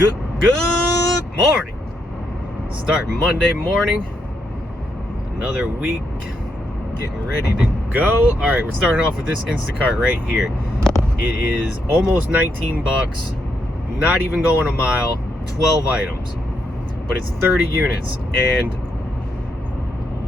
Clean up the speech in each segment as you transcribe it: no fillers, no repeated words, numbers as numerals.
Good morning. Starting Monday morning. Another week. Getting ready to go. All right, we're starting off with this Instacart right here. It is almost 19 bucks. Not even going a mile. 12 items. But it's 30 units. And,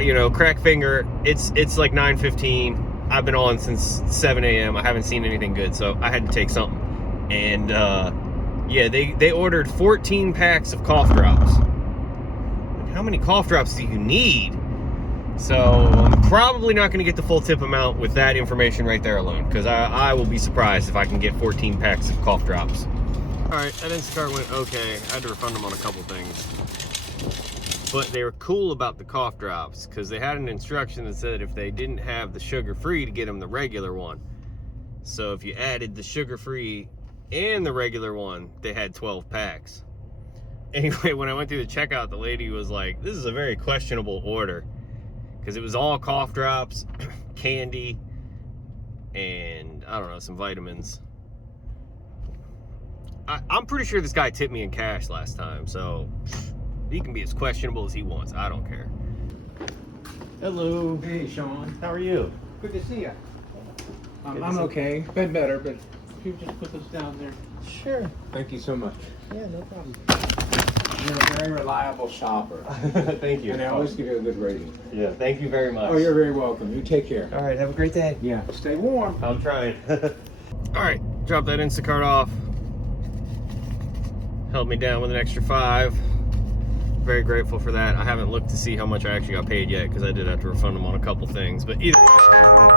you know, crack finger, it's like 9:15. I've been on since 7 a.m. I haven't seen anything good, so I had to take something. And, yeah, they ordered 14 packs of cough drops. Like, how many cough drops do you need? So I'm probably not going to get the full tip amount with that information right there alone, because I will be surprised if I can get 14 packs of cough drops. All right, that Instacart went okay. I had to refund them on a couple things. But they were cool about the cough drops, because they had an instruction that said if they didn't have the sugar-free, to get them the regular one. So if you added the sugar-free and the regular one, they had 12 packs. Anyway, when I went through the checkout, the lady was like, this is a very questionable order, because it was all cough drops, candy, and I don't know, some vitamins. I'm pretty sure this guy tipped me in cash last time, so he can be as questionable as he wants. I don't care. Hello. Hey, Sean. How are you? Good to see you. Good to I'm see okay. Been better, but if you just put this down there. Sure. Thank you so much. Yeah, no problem. You're a very reliable shopper. Thank you. And I always give you a good rating. Yeah, thank you very much. Oh, you're very welcome. You take care. All right, have a great day. Yeah. Stay warm. I'm trying. All right, drop that Instacart off. Held me down with an extra 5. Very grateful for that. I haven't looked to see how much I actually got paid yet, because I did have to refund him on a couple things. But either way,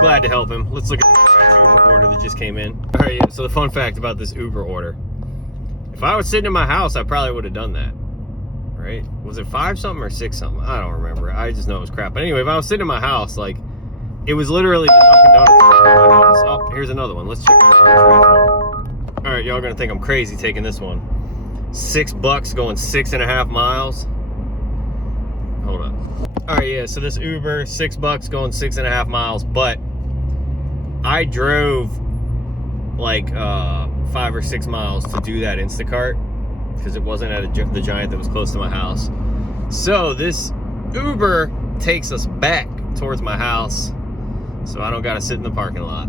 glad to help him. Let's look at the Uber order that just came in. All right, so the fun fact about this Uber order. If I was sitting in my house, I probably would have done that. Right? Was it 5 something or 6 something? I don't remember. I just know it was crap. But anyway, if I was sitting in my house, like, it was literally the Dunkin' Donuts right by my house. Oh, here's another one. Let's check it out. All right, y'all gonna think I'm crazy taking this one. $6 going 6.5 miles. Hold up. All right, yeah, so this Uber, $6 going 6.5 miles, but I drove like 5 or 6 miles to do that Instacart, because it wasn't at the Giant that was close to my house. So this Uber takes us back towards my house, so I don't gotta sit in the parking lot.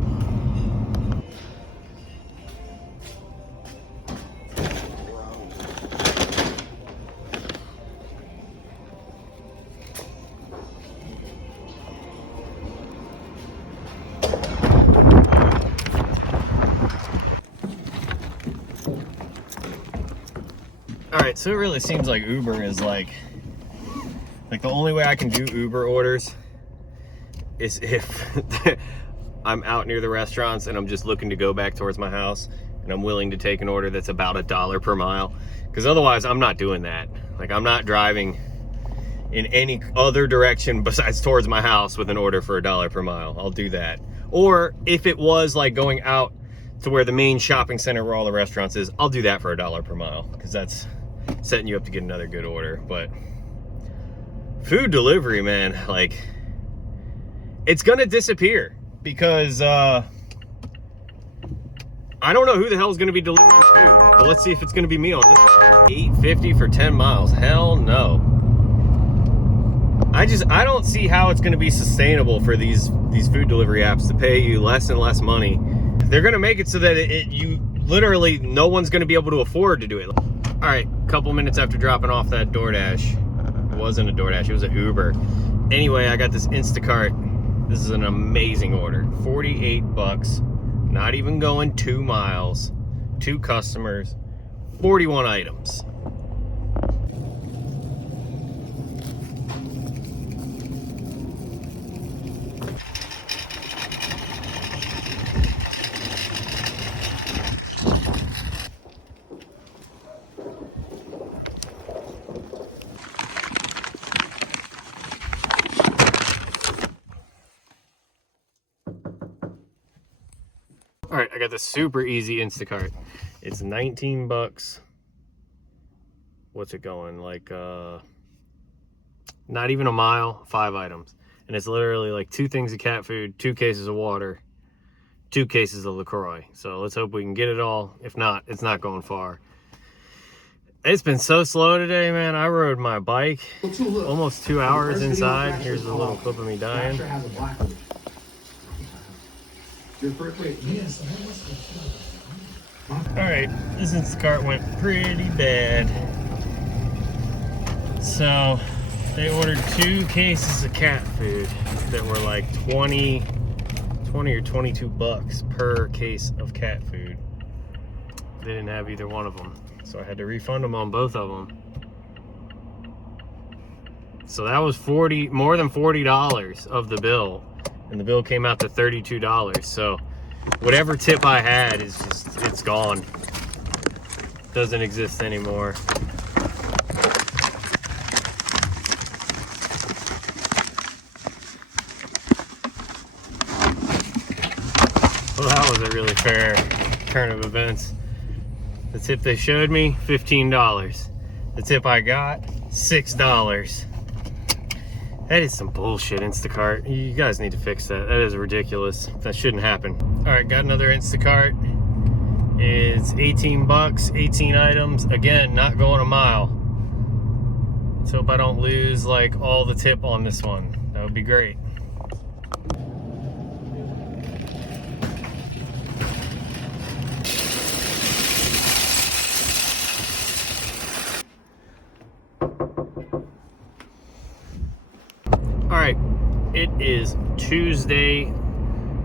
All right, so it really seems like Uber is like the only way I can do Uber orders is if I'm out near the restaurants and I'm just looking to go back towards my house and I'm willing to take an order that's about $1 per mile, because otherwise I'm not doing that. Like, I'm not driving in any other direction besides towards my house with an order for $1 per mile. I'll do that. Or if it was like going out to where the main shopping center where all the restaurants is, I'll do that for $1 per mile, because that's setting you up to get another good order. But food delivery, man, like, it's gonna disappear, because I don't know who the hell is gonna be delivering food, but let's see if it's gonna be me on this one. $8.50 for 10 miles. Hell no. I don't see how it's gonna be sustainable for these food delivery apps to pay you less and less money. They're gonna make it so that you literally, no one's gonna be able to afford to do it. All right, couple minutes after dropping off that DoorDash. It wasn't a DoorDash, it was an Uber. Anyway, I got this Instacart. This is an amazing order. $48, not even going 2 miles, 2 customers, 41 items. All right, I got the super easy Instacart. It's 19 bucks. What's it going? Like, not even a mile, 5 items. And it's literally like 2 things of cat food, 2 cases of water, 2 cases of LaCroix. So let's hope we can get it all. If not, it's not going far. It's been so slow today, man. I rode my bike almost 2 hours inside. Here's a little clip of me dying. Alright, this Instacart went pretty bad. So, they ordered 2 cases of cat food that were like 20 or 22 bucks per case of cat food. They didn't have either one of them, so I had to refund them on both of them. So that was more than $40 of the bill, and the bill came out to $32. So whatever tip I had is just, it's gone. Doesn't exist anymore. Well, that was a really fair turn of events. The tip they showed me, $15. The tip I got, $6. That is some bullshit, Instacart. You guys need to fix that. That is ridiculous. That shouldn't happen. All right, got another Instacart. It's 18 bucks, 18 items. Again, not going a mile. Let's hope I don't lose like all the tip on this one. That would be great. All right, it is Tuesday,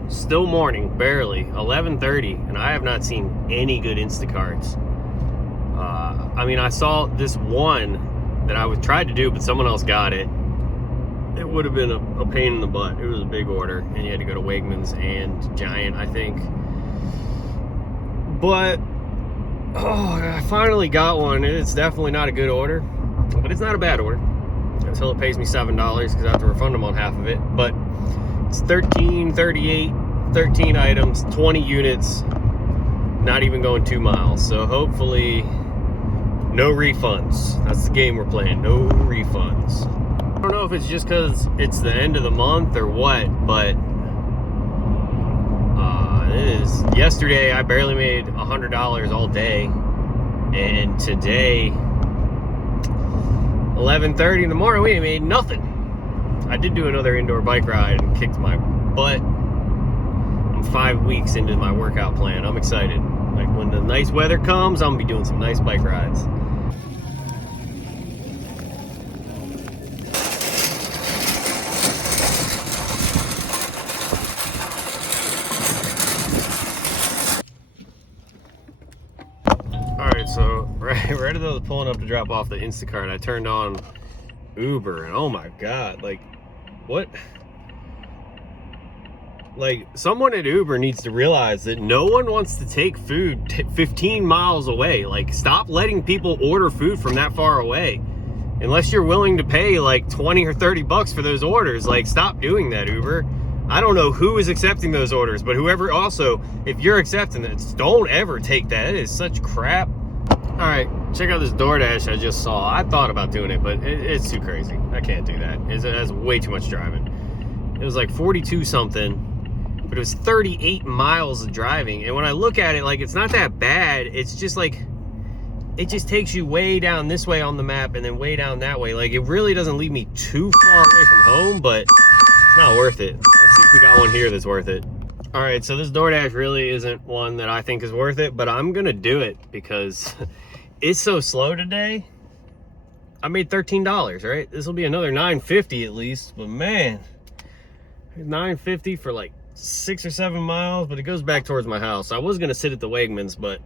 still morning, barely, 11:30, and I have not seen any good Instacarts. I mean, I saw this one that I tried to do, but someone else got it. It would have been a pain in the butt. It was a big order, and you had to go to Wegmans and Giant, I think. But, oh, I finally got one. It's definitely not a good order, but it's not a bad order. Until it pays me $7 because I have to refund them on half of it. But it's 13 items, 20 units, not even going 2 miles. So hopefully no refunds. That's the game we're playing, no refunds. I don't know if it's just because it's the end of the month or what, but yesterday I barely made $100 all day, and today 11:30 in the morning, we ain't made nothing. I did do another indoor bike ride and kicked my butt. I'm 5 weeks into my workout plan. I'm excited. Like when the nice weather comes, I'm gonna be doing some nice bike rides. Alright, so right as I was pulling up to drop off the Instacart, I turned on Uber, and oh my god, like, what? Like, someone at Uber needs to realize that no one wants to take food 15 miles away. Like, stop letting people order food from that far away. Unless you're willing to pay like 20 or 30 bucks for those orders. Like, stop doing that, Uber. I don't know who is accepting those orders, but whoever, also, if you're accepting it, don't ever take that. It is such crap. All right, check out this DoorDash I just saw. I thought about doing it, but it's too crazy. I can't do that. It has way too much driving. It was like 42 something, but it was 38 miles of driving. And when I look at it, like, it's not that bad. It's just like, it just takes you way down this way on the map and then way down that way. Like, it really doesn't leave me too far away from home, but it's not worth it. Let's see if we got one here that's worth it. All right, so this DoorDash really isn't one that I think is worth it, but I'm gonna do it because it's so slow today. I made $13, right? This will be another $9.50 at least, but man, $9.50 for like 6 or 7 miles, but it goes back towards my house. I was gonna sit at the Wegmans, but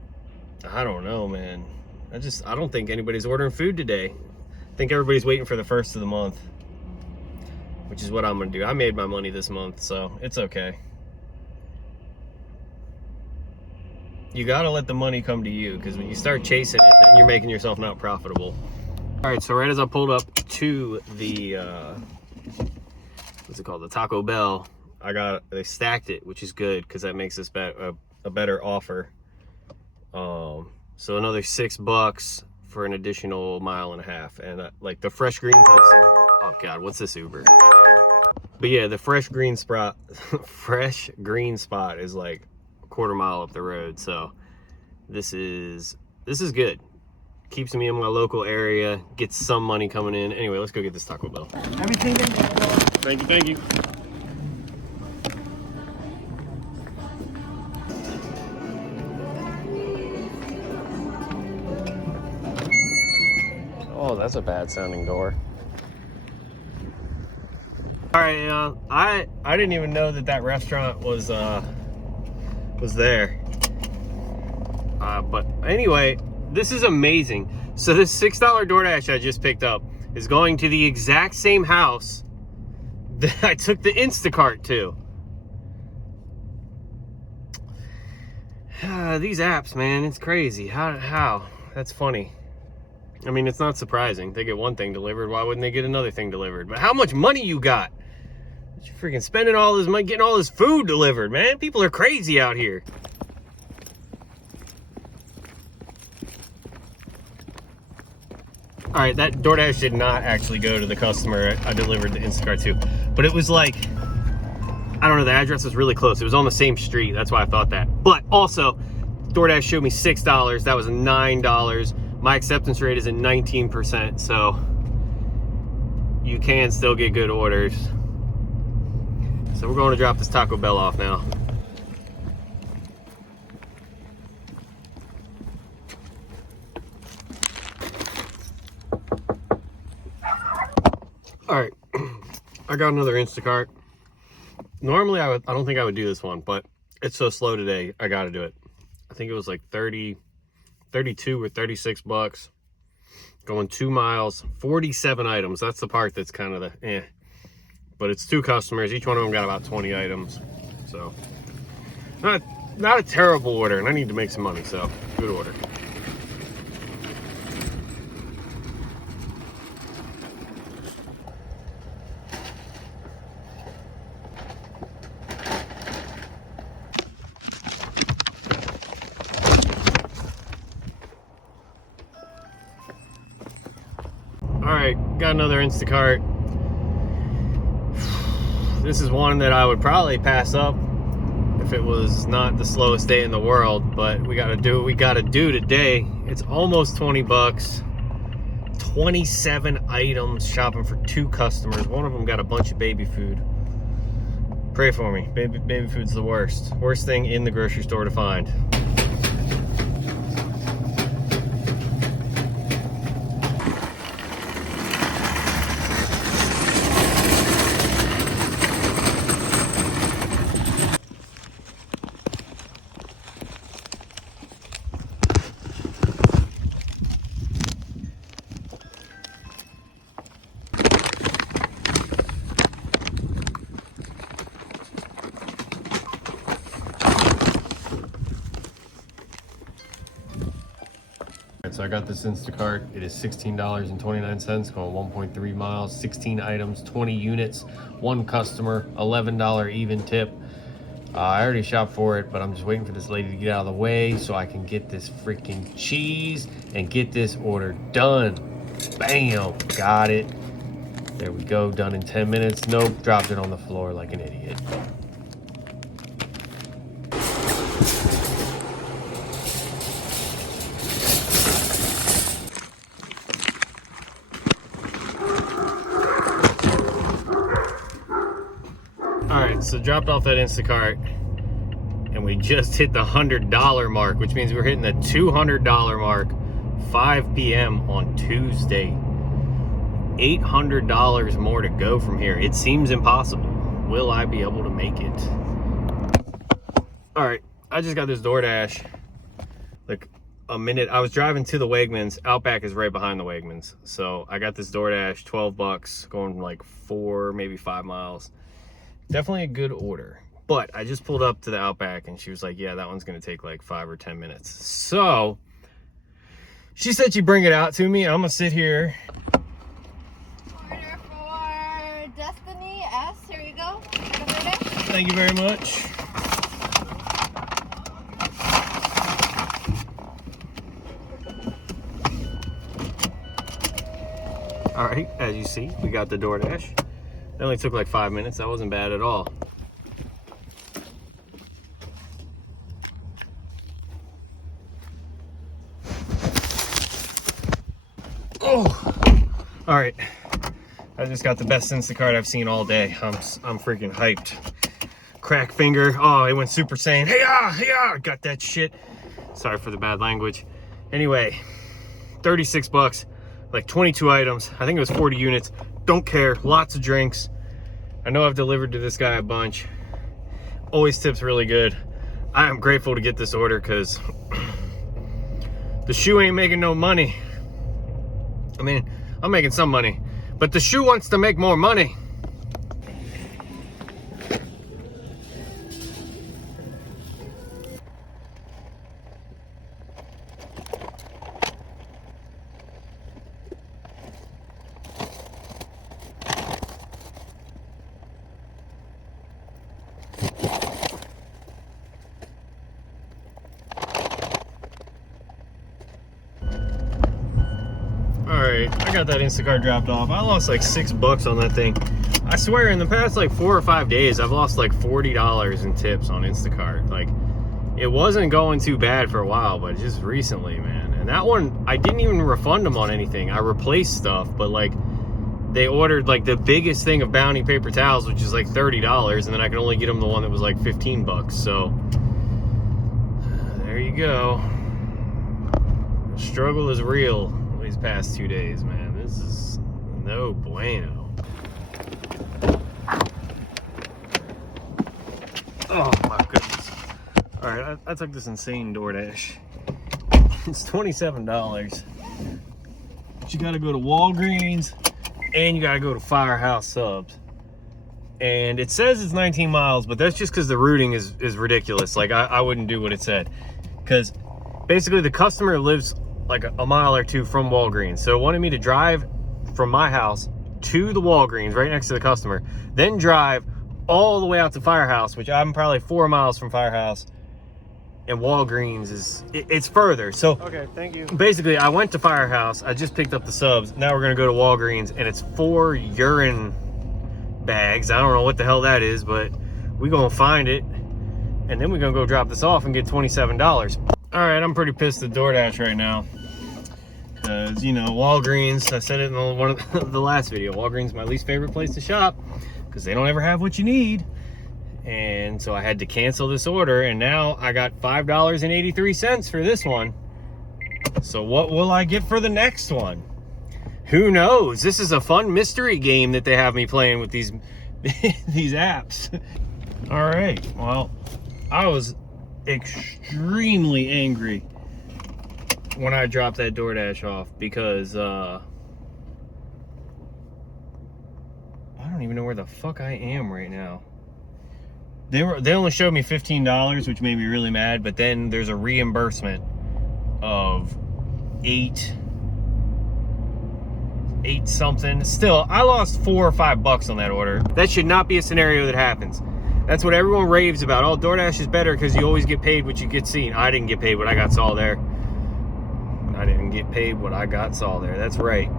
I don't know, man. I don't think anybody's ordering food today. I think everybody's waiting for the first of the month, which is what I'm gonna do. I made my money this month, so it's okay. You gotta let the money come to you, because when you start chasing it, then you're making yourself not profitable. All right, so right as I pulled up to the, what's it called? The Taco Bell, they stacked it, which is good, because that makes this a better offer. So another $6 for an additional 1.5 miles, and like the fresh green place. Oh God, what's this Uber? But yeah, the fresh green spot is like 1/4 mile up the road. So this is good. Keeps me in my local area, gets some money coming in. Anyway, let's go get this Taco Bell. Everything in there, bro. Thank you, thank you. Oh, that's a bad sounding door. All right, I didn't even know that restaurant was there. But anyway, this is amazing. So this $6 DoorDash I just picked up is going to the exact same house that I took the Instacart to. These apps, man, it's crazy. How? That's funny. I mean, it's not surprising. They get one thing delivered. Why wouldn't they get another thing delivered? But how much money you got? You're freaking spending all this money getting all this food delivered, man. People are crazy out here. All right, that DoorDash did not actually go to the customer I delivered the Instacart to, but it was like, I don't know, the address was really close. It was on the same street. That's why I thought that. But also, DoorDash showed me $6. That was $9. My acceptance rate is at 19%, so you can still get good orders. So we're going to drop this Taco Bell off now. All right, I got another Instacart. Normally I don't think I would do this one, but it's so slow today, I gotta do it. I think it was like 32 or 36 bucks. Going 2 miles, 47 items. That's the part that's kind of the eh. But it's 2 customers, each one of them got about 20 items. So not a terrible order, and I need to make some money, so good order. All right, got another Instacart. This is one that I would probably pass up if it was not the slowest day in the world, but we gotta do what we gotta do today. It's almost 20 bucks. 27 items, shopping for 2 customers. One of them got a bunch of baby food. Pray for me. Baby food's the worst. Worst thing in the grocery store to find. So I got this Instacart. It is $16.29, going 1.3 miles, 16 items, 20 units, 1 customer, $11 even tip. I already shopped for it, but I'm just waiting for this lady to get out of the way so I can get this freaking cheese and get this order done. Bam, got it. There we go, done in 10 minutes. Nope, dropped it on the floor like an idiot. All right, so dropped off that Instacart and we just hit the $100 mark, which means we're hitting the $200 mark, 5 p.m. on Tuesday. $800 more to go from here. It seems impossible. Will I be able to make it? All right, I just got this DoorDash like a minute. I was driving to the Wegmans. Outback is right behind the Wegmans. So I got this DoorDash, 12 bucks, going like 4, maybe 5 miles. Definitely a good order. But I just pulled up to the Outback and she was like, yeah, that one's gonna take like 5 or 10 minutes. So she said she'd bring it out to me. I'm gonna sit here. Order for Destiny S. Here you go. Thank you very much. All right, as you see, we got the DoorDash. It only took like 5 minutes. That wasn't bad at all. Oh, all right. I just got the best InstaCart I've seen all day. I'm freaking hyped. Crack finger. Oh, it went Super Saiyan. Hey-ya! Got that shit. Sorry for the bad language. Anyway, 36 bucks, like 22 items. I think it was 40 units. Don't care. Lots of drinks. I know I've delivered to this guy a bunch. Always tips really good. I am grateful to get this order because the shoe ain't making no money. I mean, I'm making some money, but the shoe wants to make more money. Alright, I got that Instacart dropped off. I lost like $6 on that thing. I swear in the past like 4 or 5 days, I've lost like $40 in tips on Instacart. Like, it wasn't going too bad for a while, but just recently, man. And that one, I didn't even refund them on anything. I replaced stuff, but like, they ordered like the biggest thing of Bounty paper towels, which is like $30, and then I could only get them the one that was like 15 bucks. So, there you go. The struggle is real. These past 2 days, man. This is no bueno. Oh my goodness. Alright, I took this insane DoorDash. It's $27. But you gotta go to Walgreens and you gotta go to Firehouse Subs. And it says it's 19 miles, but that's just because the routing is ridiculous. Like, I wouldn't do what it said. Because basically the customer lives like a mile or two from Walgreens. So it wanted me to drive from my house to the Walgreens right next to the customer, then drive all the way out to Firehouse, which I'm probably 4 miles from Firehouse, and Walgreens it's further. So okay, thank you. Basically, I went to Firehouse, I just picked up the subs. Now we're gonna go to Walgreens, and it's 4 urine bags. I don't know what the hell that is, but we gonna find it, and then we're gonna go drop this off and get $27. All right, I'm pretty pissed at DoorDash right now. Because, you know, Walgreens, I said it in one of the last video, Walgreens is my least favorite place to shop because they don't ever have what you need. And so I had to cancel this order, and now I got $5.83 for this one. So what will I get for the next one? Who knows? This is a fun mystery game that they have me playing with these these apps. All right, well, I was extremely angry when I dropped that DoorDash off because I don't even know where the fuck I am right now. They only showed me $15, which made me really mad, but then there's a reimbursement of eight something. Still, I lost $4 or $5 on that order. That should not be a scenario that happens. That's what everyone raves about. Oh, DoorDash is better because you always get paid what you get seen. I didn't get paid what I got saw there. I didn't get paid what I got saw there. That's right.